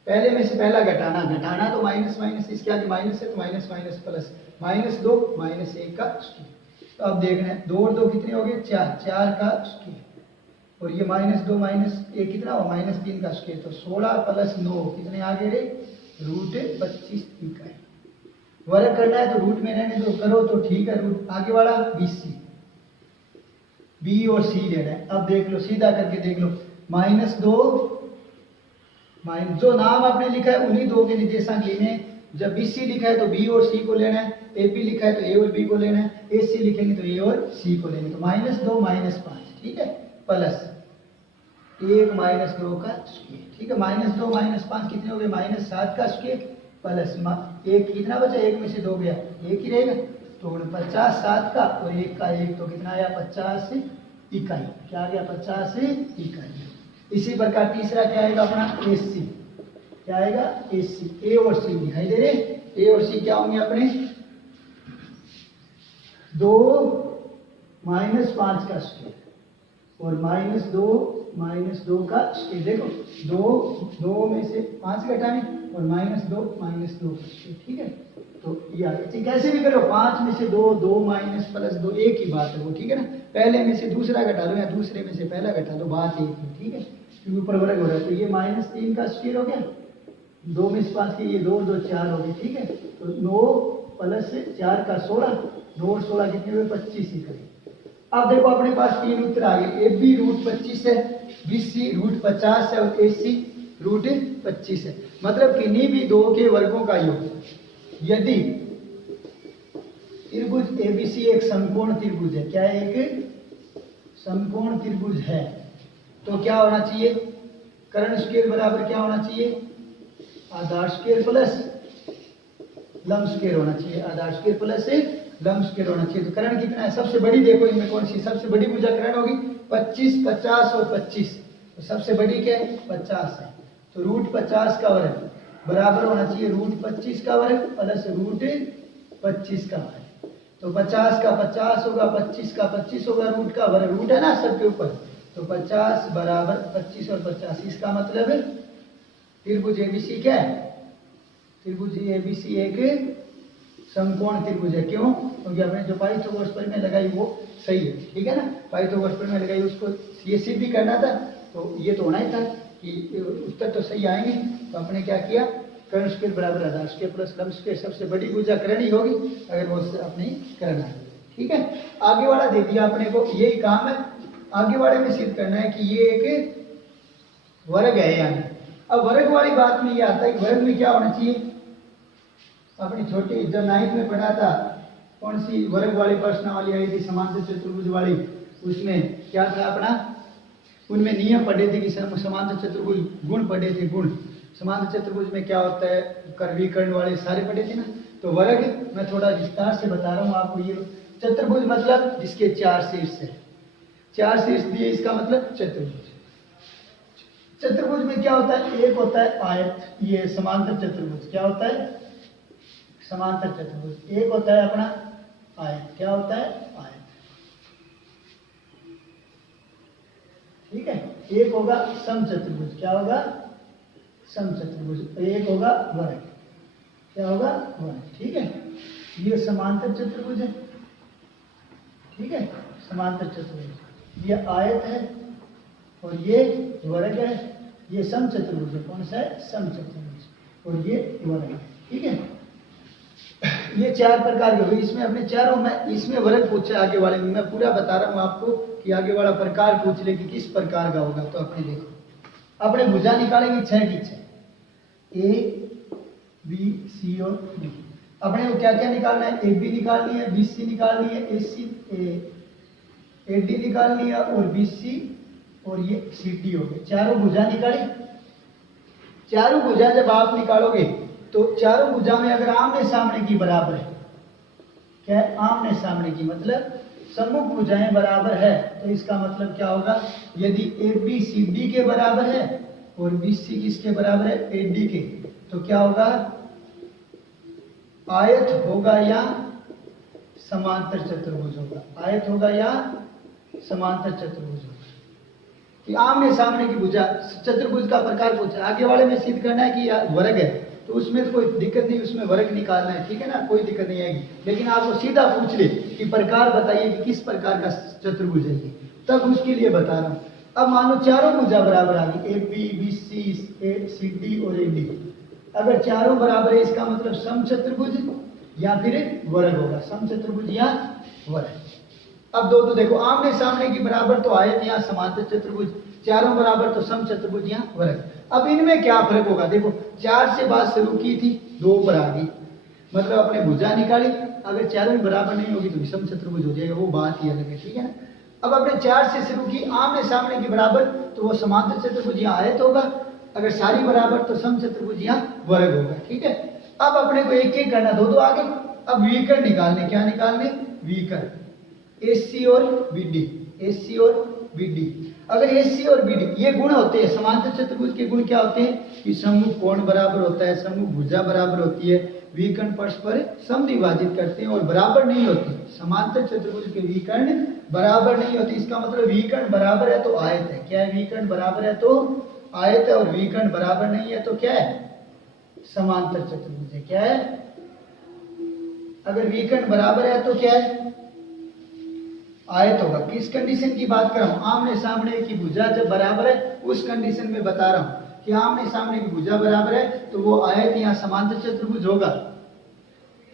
पहले में से पहला घटाना, घटाना तो माइनस माइनस, इसके आगे माइनस है तो minus minus plus, minus 2 minus 1 का स्क्वायर। तो अब देखना है 2 और 2 कितने हो गए 4, 4 का स्क्वायर। और ये माइनस 2 माइनस 1 कितना हो माइनस 3 का स्क्वायर। तो 16 प्लस 9 कितने आगे रे रूट 25 इकाई। वर्ग करना है तो रूट में रहने दो, करो तो ठीक है। रूट आगे वाला BC, बी और सी लेना है। अब देख लो सीधा करके देख लो, माइनस 2 माइनस, जो नाम आपने लिखा है उन्हीं दो के निर्देशांक लेने हैं। जब BC लिखा है तो B और C को लेना है, AP लिखा है तो A और B को लेना है, AC लिखेंगे तो A और C को लेंगे। तो माइनस 2 माइनस 5, ठीक है, प्लस 1 माइनस 2 का स्क्वायर, ठीक है। माइनस 2 माइनस 5 कितने हो गए माइनस 7 का स्क्वायर प्लस 1 कितना बचा, 1 में से 2 गया 1 ही रहेगा। तो 50 7 का और 1 का 1 तो कितना आया 50 इकाई। क्या आ गया 50 इकाई। इसी प्रकार तीसरा क्या आएगा अपना AC, क्या आएगा AC। A और C दिखाई दे रहे, A और C क्या होंगे अपने 2 माइनस 5 का स्क्वायर और माइनस 2 का स्क्वायर। देखो 2 में से 5 घटाने और माइनस 2 का स्क्वायर, ठीक है। तो ये आ गया। कैसे भी करो 5 में से 2 माइनस प्लस 2 एक ही बात है वो, ठीक है ना। पहले में से दूसरा घटा लो या दूसरे में से पहला घटा लो, बात एक है, ठीक है, क्योंकि ऊपर वर्ग हो रहा है। तो ये माइनस 3 का स्क्वायर हो गया, 2 में से 5 के ये 2 2 4 हो गए, ठीक है। तो 9 प्लस 4 का 16, 2 और 16 कितने हुए 25 ही करें। अब देखो अपने पास 3 उत्तर आ गए। AB रूट 25 है, BC रूट 50 है और AC रूट 25 है। मतलब किन्हीं भी दो के वर्गों का योग यदि त्रिभुज ABC एक समकोण त्रिभुज है, क्या है एक समकोण त्रिभुज है, तो क्या होना चाहिए कर्ण स्क्वायर बराबर क्या होना चाहिए आधार स्क्वायर प्लस लंब स्क्वायर होना चाहिए। आधार स्क्वायर प्लस लंब स्क्वायर होना चाहिए। तो कर्ण कितना है, सबसे बड़ी देखो इनमें कौन सी सबसे बड़ी भुजा कर्ण होगी 25 50 और 25। तो सबसे बड़ी क्या है 50 है। तो रूट 50 का वर्ग बराबर होना चाहिए रूट 25 का वर्ग प्लस रूट 25 का वर्ग। तो 50 का 50 होगा, 25 का 25 होगा, रूट का वर्ग, रूट है ना सबके ऊपर। तो 50 बराबर 25 और 85, इसका मतलब है त्रिभुज ABC क्या है, त्रिभुज ABC एक समकोण त्रिभुज है। क्यों, क्योंकि हमने जो पाइथागोरस प्रमेय लगाई वो सही है, ठीक है ना। पाइथागोरस प्रमेय लगाई उसको ये सिद्ध करना था, तो ये तो होना ही था कि उत्तर तो सही आएंगे। तो हमने क्या किया कर्ण स्क्वायर बराबर आधार स्क्वायर प्लस लंब स्क्वायर, सबसे बड़ी भुजा कर्ण ही होगी अगर वो अपनी करना है, ठीक है। आगे वाला दे दिया अपने को, यही काम है आगे वाले में सिद्ध करना है कि ये एक वर्ग है या नहीं। अब वर्ग वाली बात में ये आता है कि वर्ग में क्या होना चाहिए, अपनी छोटी जब 9th में पढ़ा था कौन सी वर्ग वाली प्रश्नावली आई थी समांतर चतुर्भुज वाली, उसमें क्या था अपना, उनमें नियम पढ़े थे कि समांतर चतुर्भुज गुण पढ़े थे। गुण समांतर चतुर्भुज में क्या होता है, कर्वीकर्ण वाले सारे पढ़े थे ना। तो वर्ग मैं थोड़ा विस्तार से बता रहा हूँ आपको। ये चतुर्भुज मतलब जिसके 4 शीर्ष है, 4 शीर्ष दिए, इसका मतलब चतुर्भुज। चतुर्भुज में क्या होता है, एक होता है आयत, ये समांतर चतुर्भुज क्या होता है समांतर चतुर्भुज। एक होता है अपना आयत, क्या होता है आयत, ठीक है। एक होगा समचतुर्भुज, क्या होगा समचतुर्भुज। एक होगा वर्ग, क्या होगा वर्ग, ठीक है। ये समांतर चतुर्भुज है, ठीक है, समांतर चतुर्भुज। ये आयत है और ये वर्ग है। ये समचतुर्भुज है, कौन सा है समचतुर्भुज, और ये वर्ग है, ठीक है। ये 4 प्रकार के हो गए। इसमें अपने चारों में इसमें वर्ग पूछा आगे वाले में, मैं पूरा बता रहा हूँ आपको कि आगे वाला प्रकार पूछ ले कि किस प्रकार का होगा। तो अपने देखो अपने भुजा निकालेंगे 6 की 6, A B C और D। अपने को क्या क्या निकालना है, ए बी निकालनी है, बी सी निकालनी है, ए डी निकालनी है और बी सी और ये सी डी हो गए। चारों भुजा निकाली। चारों भुजा जब आप निकालोगे तो चारों भुजा में अगर आमने सामने की बराबर है, क्या है, आमने सामने की मतलब सम्मुख भुजाएं बराबर है, तो इसका मतलब क्या होगा, यदि ए बी सी डी के बराबर है और बी सी किसके बराबर है, ए डी के, तो क्या होगा, आयत होगा या समांतर चतुर्भुज होगा। आयत होगा या समांतर चतुर्भुज होगा। कि आमने सामने की भुजा, चतुर्भुज का प्रकार पूछा, आगे वाले में सिद्ध करना है कि वर्ग है, तो उसमें तो कोई दिक्कत नहीं, उसमें वर्ग निकालना है, ठीक है ना, कोई दिक्कत नहीं आएगी। लेकिन आपको सीधा पूछ ले कि प्रकार बताइए कि किस प्रकार का चतुर्भुज है ये, तब उसके लिए बता रहा हूं। अब मान लो चारों भुजा बराबर आ गई, A B B C A C D और ए डी। अगर चारों बराबर है इसका मतलब समचतुर्भुज या फिर वर्ग होगा, समचतुर्भुज या वर्ग। अब दो तो देखो, आमने सामने की बराबर तो आयत या समांतर चतुर्भुज, चारों बराबर तो समचतुर्भुज या वर्ग। अब इनमें क्या फर्क होगा, देखो 4 से बात शुरू की थी, 2 पर आ गई, मतलब अपने भुजा निकाली, अगर चारों बराबर नहीं होगी तो विषम चतुर्भुज हो जाएगा, वो बात ही अलग है, ठीक है ना। अब अपने 4 से शुरू की, आमने सामने की बराबर तो वो समांतर चतुर्भुज या आयत होगा, अगर सारी बराबर तो समचतुर्भुज या वर्ग होगा, ठीक है। अब अपने को एक एक करना, दो आ गए। अब विकर्ण निकालने, क्या निकालने, विकर्ण, एसी और बीडी, एसी और बीडी। अगर एसी और बीडी ये गुण होते हैं, समांतर चतुर्भुज के गुण क्या होते हैं कि सम्मुख कोण बराबर होता है, सम्मुख भुजा बराबर होती है, विकर्ण परस्पर समद्विभाजित करते हैं और बराबर नहीं होते। समांतर चतुर्भुज के विकर्ण बराबर नहीं होते, इसका मतलब विकर्ण बराबर है तो आयत है, क्या है, विकर्ण बराबर है तो आयत है, और विकर्ण बराबर नहीं है तो क्या है, समांतर चतुर्भुज है, क्या है। अगर विकर्ण बराबर है तो क्या है, आयत होगा। किस कंडीशन की बात कर रहा हूं, आमने सामने की भुजा जब बराबर है उस कंडीशन में बता रहा हूं कि आमने सामने की भुजा बराबर है तो वो आयत या समांतर चतुर्भुज होगा।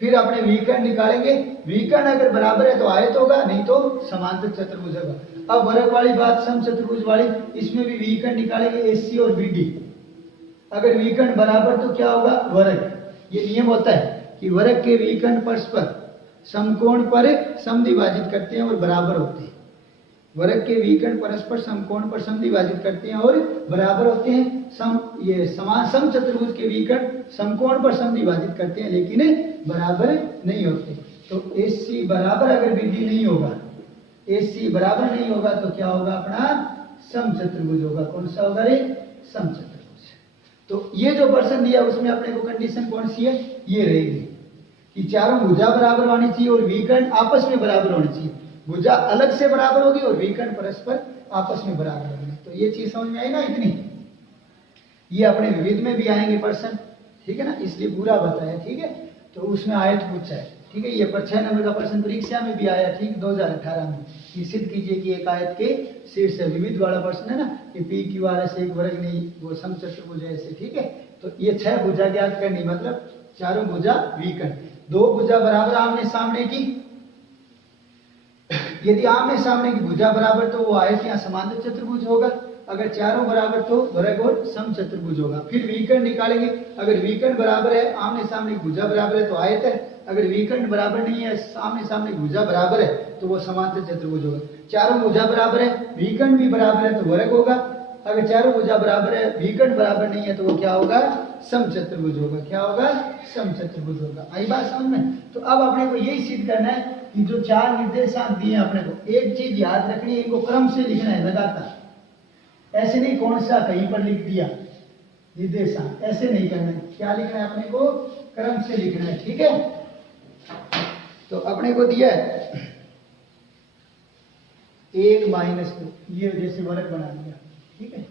फिर अपने विकर्ण निकालेंगे, विकर्ण अगर बराबर है तो आयत होगा, नहीं तो समांतर चतुर्भुज होगा। अब वर्ग वाली बात, समचतुर्भुज वाली, इसमें भी विकर्ण निकालेंगे, एसी और बीडी। अगर विकर्ण बराबर तो क्या होगा, वर्ग। ये नियम होता है कि वर्ग के विकर्ण परस्पर समकोण पर समद्विभाजित करते हैं और बराबर होते हैं। वर्ग के विकर्ण परस्पर समकोण पर समद्विभाजित करते हैं और बराबर होते हैं। ये समान समचतुर्भुज के विकर्ण समकोण पर समद्विभाजित करते हैं लेकिन बराबर नहीं होते। तो AC बराबर अगर बीडी नहीं होगा, AC बराबर नहीं होगा तो क्या होगा, अपना समचतुर्भुज होगा। कौन सा होगा रे, समचतुर्भुज। तो ये जो प्रश्न दिया उसमें अपने को कंडीशन कौन सी है, ये रहेगी कि चारों भुजा बराबर होनी चाहिए और विकर्ण आपस में बराबर होनी चाहिए। भुजा अलग से बराबर होगी और विकर्ण परस्पर आपस में बराबर होंगे। तो ये चीज समझ में आई ना इतनी। ये अपने विविध में भी आएंगे प्रश्न, ठीक है ना, इसलिए पूरा बताया, ठीक है। तो उसमें आयत पूछा है, ठीक है। ये 6 नंबर का प्रश्न परीक्षा में भी आया, ठीक, 2018 में, कि सिद्ध कीजिए कि एक आयत के शीर्ष विविध वाला प्रश्न है ना, कि पी क्यू आर एस एक वर्ग नहीं, वो समचतुर्भुज ऐसे, ठीक है। तो ये 6 भुजा ज्ञात करनी, मतलब चारों भुजा विकर्ण, 2 भुजा बराबर आमने सामने की, यदि आमने सामने की भुजा बराबर तो वो आयत या समांतर चतुर्भुज होगा, अगर चारों बराबर तो वर्ग और समचतुर्भुज होगा। फिर विकर्ण निकालेंगे, अगर विकर्ण बराबर है, आमने सामने की भुजा बराबर है तो आयत है, अगर विकर्ण बराबर नहीं है, आमने सामने की भुजा बराबर है तो वो समांतर चतुर्भुज होगा। चारों भुजा बराबर है, विकर्ण भी बराबर है तो वर्ग होगा, अगर चारों भुजा बराबर है, विकर्ण बराबर नहीं है तो वो क्या होगा, समचतुर्भुज होगा। क्या होगा, समचतुर्भुज होगा। आई बात समझ में। तो अब अपने को यही सिद्ध करना है कि जो 4 निर्देशांक दिए अपने को, एक चीज याद रखनी है, इनको क्रम से लिखना है लगातार, ऐसे नहीं कौन सा कहीं पर लिख दिया निर्देशांक, ऐसे नहीं करना है। क्या लिखना है अपने को, क्रम से लिखना है, ठीक है। तो अपने को दिया है 1 - 2, ये जैसे वर्ग बना दिया, ठीक है,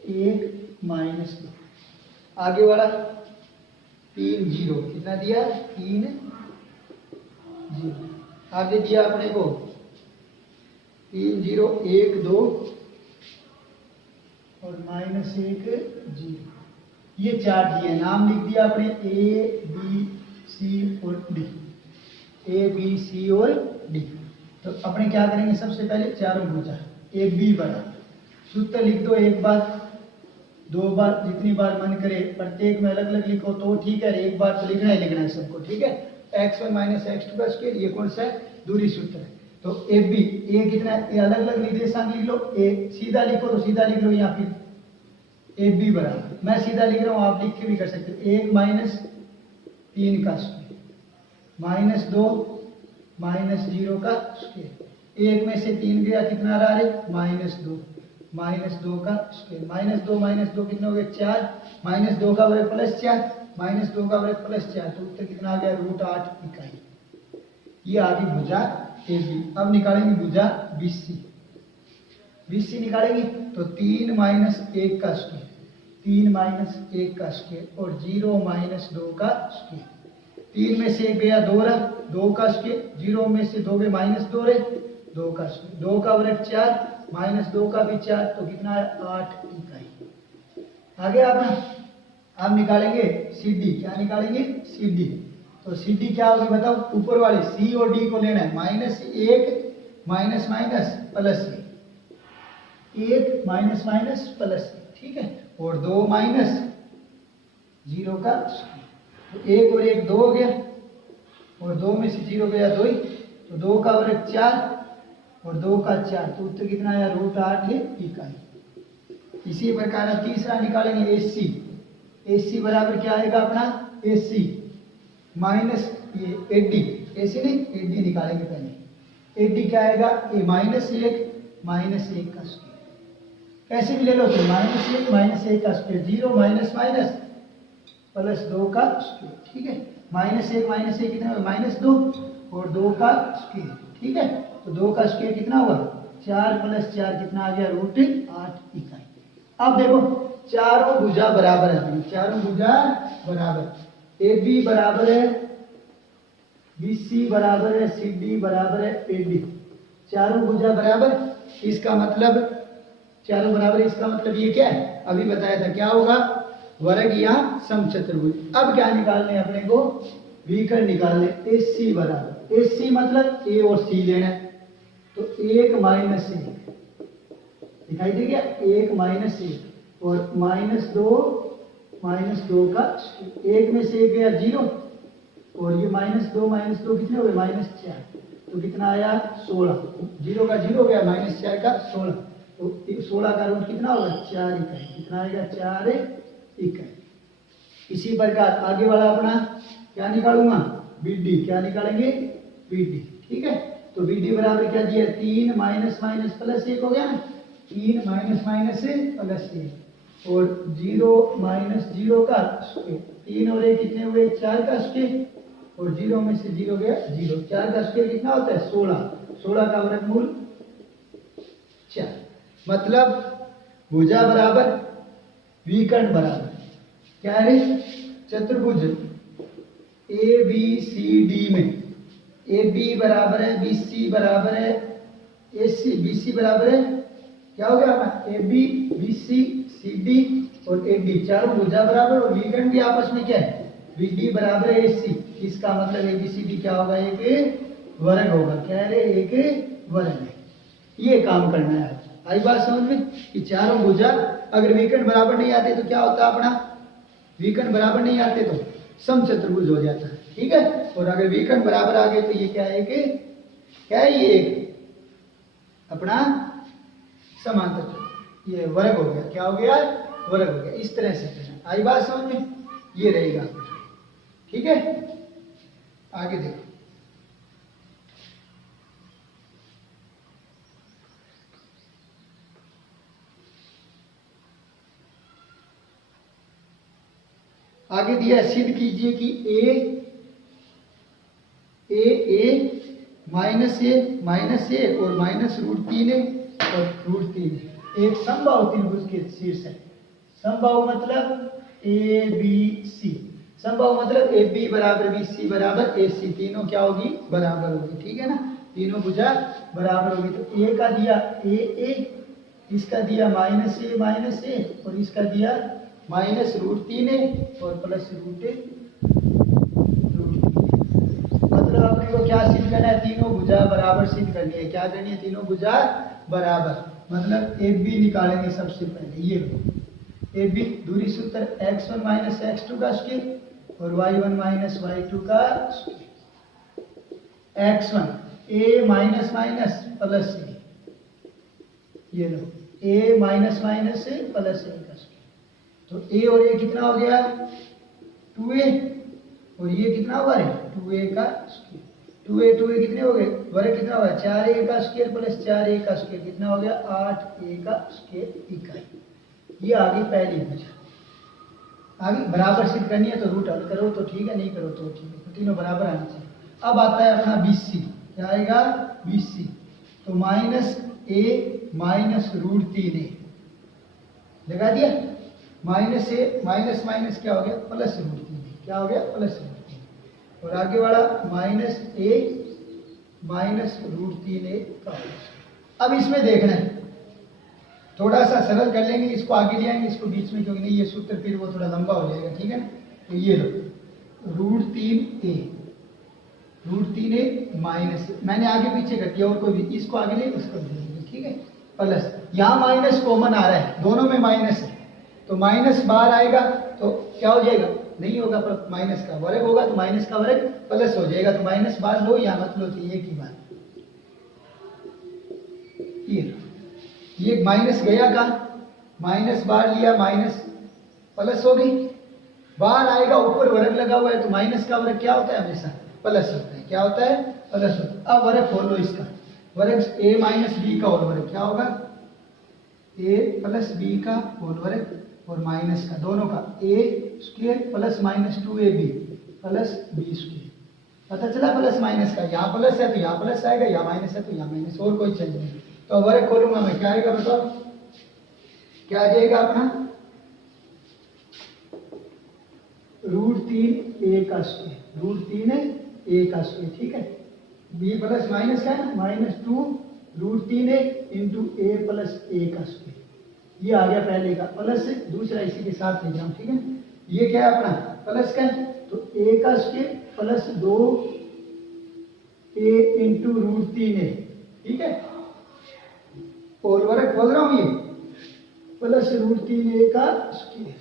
1 - 2, आगे वाला 3 0, कितना दिया, 3 0, आगे दिया अपने को 3 0 1 2 और -1 0, ये 4 दिए, नाम लिख दिया अपने A B C और D, A B C और D। तो अपने क्या करेंगे, सबसे पहले चारों भुजा, एक बी बना, सूत्र लिख दो एक बार, दो बार जितनी बार मन करे प्रत्येक में अलग अलग लिखो तो ठीक है, एक बार तो लिखना है सबको, ठीक है। x1 माइनस x2 का स्क्वायर, ये कौन सा है, दूरी सूत्र है। तो ए बी, ए कितना है, ये अलग अलग निर्देशांक लिख लो, ए सीधा लिखो तो सीधा लिख लो, यहाँ फिर ए बी बराबर, मैं सीधा लिख रहा हूँ, आप लिख के भी कर सकते हो, 1 माइनस 3 का स्क्वायर माइनस 2 माइनस 0 का स्क्वायर, एक में से 3 गया, कितना रहा रे, -2 -2 का स्क्वायर, -2 कितना हो गया 4, -2 का वर्ग प्लस 4 -2 का वर्ग प्लस 4, तो उत्तर कितना आ गया, √8 इकाई। ये आ गई भुजा ए बी। अब निकालेंगे भुजा बी सी। बी सी निकालेंगे तो 3 माइनस 1 का स्क्वायर, 3 माइनस 1 का स्क्वायर और 0 माइनस 2 का स्क्वायर, 3 में से 1 गया 2 रहा, 2 का स्क्वायर, 0 में से 2 गए -2 रहे, 2 का स्क्वायर, 2 का वर्ग 4 -2 का भी 4, तो कितना है 8 इकाई। आगे आप निकालेंगे सी डी। क्या निकालेंगे, सी डी। तो सी डी क्या होगी बताओ, ऊपर वाली सी और डी को लेना है, -1 minus minus plus 1 minus minus plus 1, ठीक है, और 2 माइनस 0 का स्क्वायर, तो 1 और 1 2 हो गया, और 2 में से 0 गया 2 ही, तो 2 का वर्ग 4 और 2 का 4, तो उत्तर कितना आया, √8 इकाई। इसी प्रकार अब तीसरा निकालेंगे एस सी। एस सी बराबर क्या आएगा अपना, एस सी माइनस ये एडी, ऐसे नहीं एडी निकालेंगे पहले, एडी क्या आएगा, ए -1 का स्क्वायर, कैसे भी ले लो तो -1 का स्क्वायर, 0 माइनस माइनस प्लस 2 का स्क्वायर, ठीक है, -1 कितना होगा, -2 और 2 का स्क्वायर, ठीक है, तो 2 का स्क्वायर कितना होगा, 4 + 4 कितना आ गया, √8 इकाई। अब देखो चारों भुजा बराबर है, चारों भुजा बराबर, ए बी बराबर है बी सी बराबर है सी डी बराबर है ए डी, चारों भुजा बराबर, इसका मतलब चारों बराबर, इसका मतलब ये क्या है, अभी बताया था क्या होगा, वर्ग या समचतुर्भुज। अब क्या निकालने हैं अपने को, विकर्ण निकालने, एस सी बराबर, एस सी मतलब ए और सी लेना है, तो 1 माइनस 1 दिखाई दे गया, 1 माइनस 1 और -2 का, 1 में से 1 गया 0 और ये -2 कितने हो गए, -4, तो कितना आया 16, 0 का 0 गया, -4 का 16, तो 16 का रूट कितना होगा, 4 इकाई, कितना आएगा 4 इकाई। इसी प्रकार आगे वाला अपना क्या निकालूंगा, बी डी, क्या निकालेंगे, बी डी, ठीक है, तो बी डी बराबर क्या दिया, 3 माइनस माइनस प्लस 1 हो गया ना, 3 माइनस माइनस प्लस 1 और 0 माइनस 0 का स्क्वायर, 3 और 1 कितने हुए, 4 का स्क्वायर और 0 में से 0 गया 0, 4 का स्क्वायर कितना होता है, 16, 16 का वर्गमूल 4, मतलब भुजा बराबर विकर्ण बराबर क्या है, चतुर्भुज ए बी सी डी में ए बी बराबर है बी सी बराबर है ए सी, बी सी बराबर है क्या हो गया अपना, A B B C C D और ए डी, चारों भुजा बराबर और विकर्ण भी आपस में क्या है, बी डी बराबर है ए सी, इसका मतलब ए बी सी डी क्या होगा, एक वर्ग होगा, क्या है, एक वर्ग है। ये काम करना है। आई बात समझ में कि चारों भुजा अगर विकर्ण बराबर नहीं आते तो क्या होता है अपना, विकर्ण बराबर नहीं आते तो समचतुर्भुज हो जाता है, ठीक है, और अगर विकर्ण बराबर आ गए तो ये क्या है, क्या है, ये एक अपना समांतर, ये वर्ग हो गया, क्या हो गया, वर्ग हो गया। इस तरह से करना। आई बात समझ में, ये रहेगा, ठीक है। आगे देखो, आगे दिया सिद्ध कीजिए कि ए माइनस ए और -√3 और √3 एक समबाहु त्रिभुज के शीर्ष है। समबाहु मतलब ए बी सी, समबाहु मतलब ए बी बराबर बी सी बराबर ए सी, तीनों क्या होगी, बराबर होगी, ठीक है ना, तीनों भुजा बराबर होगी। तो ए का दिया ए, इसका दिया -a और इसका दिया -√3 और +√3, मतलब अपने को क्या सिद्ध करना है, तीनों भुजा बराबर सिद्ध करनी है। क्या करनी है, तीनों भुजा बराबर, मतलब ए बी निकालेंगे सबसे पहले, ये ए बी दूरी सूत्र x1 माइनस x2 का स्क्वायर और y1 माइनस y2 का square. x1 a minus minus plus A, ये लो a माइनस माइनस से प्लस ए का स्क्वायर। तो a और a कितना हो गया 2a और ये कितना हुआ है 2a का स्क्वायर। 2a कितने हो गए वर्ग कितना हुआ 4a का स्क्वायर प्लस 4a का स्क्वायर कितना हो गया 8a का स्क्वायर इकाई। ये आगे पहली भुजा। आगे बराबर सिद्ध करनी है तो रूट हल करो तो ठीक है, नहीं करो तो ठीक है, तो तीनों बराबर आने चाहिए। अब आता है अपना BC, क्या आएगा BC, तो माइनस a माइनस √3a लगा दिया, माइनस a माइनस माइनस क्या हो गया प्लस √3a, क्या हो गया प्लस √3, और आगे वाला माइनस a माइनस √3a का। अब इसमें देखना है, थोड़ा सा सरल कर लेंगे, इसको आगे ले आएंगे, इसको बीच में, क्योंकि नहीं ये सूत्र फिर वो थोड़ा लंबा हो जाएगा, ठीक है ना। तो ये लो √3a माइनस, मैंने आगे पीछे कर दिया और कोई भी, इसको आगे ले इसको ले लेंगे, ठीक है, प्लस यहाँ माइनस कॉमन आ रहा है, दोनों में माइनस है, तो माइनस बाहर आएगा तो क्या हो जाएगा, नहीं होगा, पर माइनस का वर्ग होगा तो माइनस का वर्ग प्लस हो जाएगा, तो माइनस बाहर लो या मत लो, तो एक ही बात। ये माइनस गया का, माइनस बाहर लिया, माइनस प्लस हो गई, बाहर आएगा, ऊपर वर्ग लगा हुआ है तो माइनस का वर्ग क्या होता है हमेशा प्लस होता है, क्या होता है प्लस होता है। अब वर्ग खोल लो इसका, वर्ग a माइनस बी का होल वर्ग क्या होगा a प्लस बी का होल वर्ग और माइनस का, दोनों का a square plus minus 2ab plus b square. पता चला प्लस माइनस का, यहाँ प्लस है तो यहाँ प्लस आएगा, यहाँ माइनस है तो यहाँ माइनस, और कोई चेंज नहीं। तो वर्ग खोलूंगा मैं, क्या आएगा बताओ, क्या आ जाएगा अपना √3a का स्क्वायर, √3a का स्क्वायर, ठीक है, b प्लस माइनस का है ना, -2 √3a into a plus a का स्क्वायर, ये आ गया पहले का, प्लस दूसरा इसी के साथ ले जाऊं, ठीक है। ये क्या है अपना प्लस का है, तो a का square plus 2a into √3a, ठीक है, और वर्ग बोल रहा हूं, ये प्लस √3a का स्क्वायर,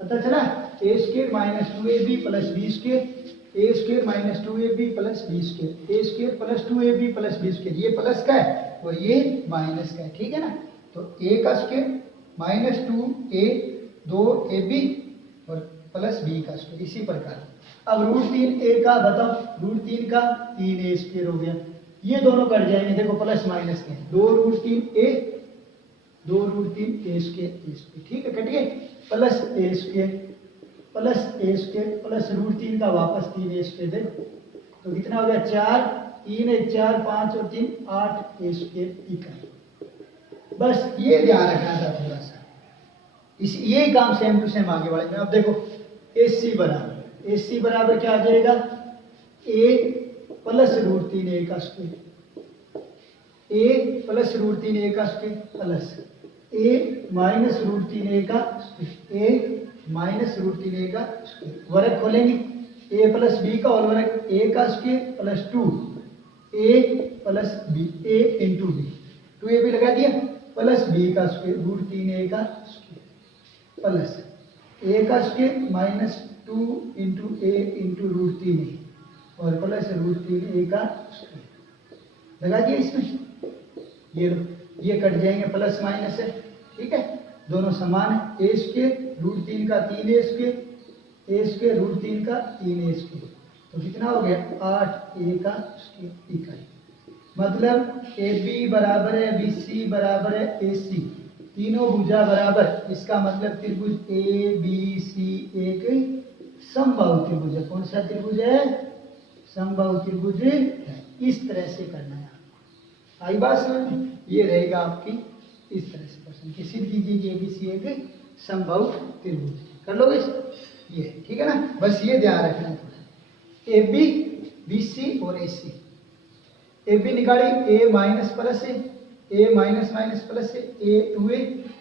पता चला, a square minus 2ab plus b square, a square minus 2ab plus b square, a square plus 2ab plus b square, ये प्लस का है और ये माइनस का है, ठीक है ना। तो a का स्क्वायर माइनस 2a 2ab और प्लस b का स्क्वायर, इसी प्रकार। अब √3a का बताओ, √3 का 3a स्क्वायर हो गया, ये दोनों कट जाएंगे, देखो प्लस माइनस के, 2√3a स्क्वायर, ठीक है, कट गए, प्लस a स्क्वायर प्लस √3 का वापस 3a स्क्वायर, देखो तो कितना हो गया 4, 3 1 4 5 और 3 8a स्क्वायर इकाई। बस ये ध्यान रखना था थोड़ा सा, इस ये काम सेम टू सेम आगे बढ़ेंगे। अब देखो AC बराबर क्या आ जाएगा, a प्लस √3a का स्क्वायर, a प्लस √3a का square plus a minus √3a का स्क्वायर, a माइनस √3a का स्क्वायर, वर्ग खोलेंगे, a प्लस b का और वर्ग a का square plus 2a plus b, a into b, 2ab लगा दिया, प्लस b का स्क्वायर √3a का स्क्वायर प्लस a का square minus 2 into a into √3a और प्लस √3a का स्क्वायर लगा दिया इसमें, ये कट जाएंगे, प्लस माइनस है, ठीक है, दोनों समान है, a स्क्वायर √3 का 3a स्क्वायर, a स्क्वायर √3 का 3a स्क्वायर, तो कितना हो गया 8a का स्क्वायर इकाई। मतलब AB बराबर है BC बराबर है AC, तीनों भुजा बराबर, इसका मतलब त्रिभुज ABC एक समबाहु त्रिभुज है। कौन सा त्रिभुज है, समबाहु त्रिभुज है, इस तरह से करना है। आई बात समझ में, ये रहेगा आपकी इस तरह से प्रश्न की, सिद्ध कीजिए कि ABC एक समबाहु त्रिभुज, कर लोगे ये, ठीक है ना। बस ये ध्यान रखना है थोड़ा, AB BC और AC, AB निकाली, a माइनस प्लस है, a माइनस माइनस प्लस है, a 2a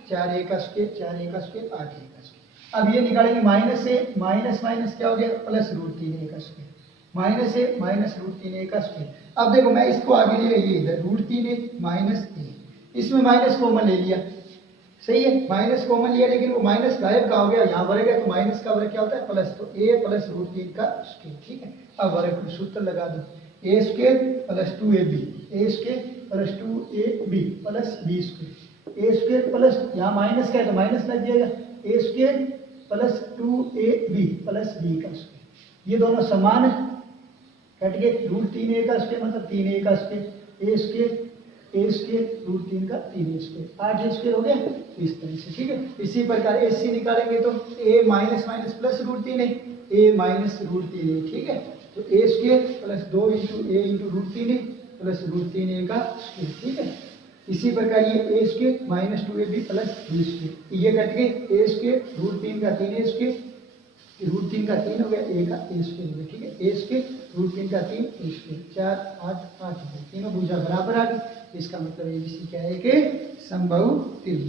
4a का स्क्वायर 4a का स्क्वायर 8a का स्क्वायर। अब ये निकालेंगे, माइनस है माइनस माइनस क्या हो गया प्लस √3a का स्क्वायर, माइनस है माइनस √3a का स्क्वायर। अब देखो मैं इसको आगे लिया, ये इधर √3a माइनस a, इसमें माइनस कॉमन ले लिया, सही है, माइनस कॉमन लिया लेकिन वो माइनस गायब कहाँ हो गया, यहाँ वर्ग है तो माइनस का वर्ग क्या होता है प्लस, तो ए प्लस रूट 3 का स्क्वायर, ठीक है। अब वर्ग को सूत्र लगा दो, A square plus 2ab, A square plus 2ab plus B square, A square plus यहाँ माइनस का है तो माइनस लग जाएगा, A square plus 2ab plus B का स्क्वायर, ये दोनों समान है, कट गए, रूट 3a का स्क्वायर मतलब 3a का स्क्वायर, ए स्क्वायर रूट 3 का 3a स्क्वायर, 8a स्क्वायर हो गया इस तरह से, ठीक है। इसी प्रकार AC निकालेंगे तो a minus minus plus root 3 है, a माइनस रूट 3 है, ठीक है। तो a square plus 2 into a into root 3 है प्लस रूट 3a का स्क्वायर, ठीक है। इसी प्रकार ये a square minus 2ab plus b square, ये कट गए, a स्क्वायर रूट 3 का 3a स्क्वायर, रूट 3 का 3 हो गया, a का a स्क्वायर हो गया, ठीक है। a स्क्वायर रूट 3 का 3 a स्क्वायर, 4 8 8 तीनों भुजा बराबर आ गई, इसका मतलब ABC क्या है कि समबाहु त्रिभुज।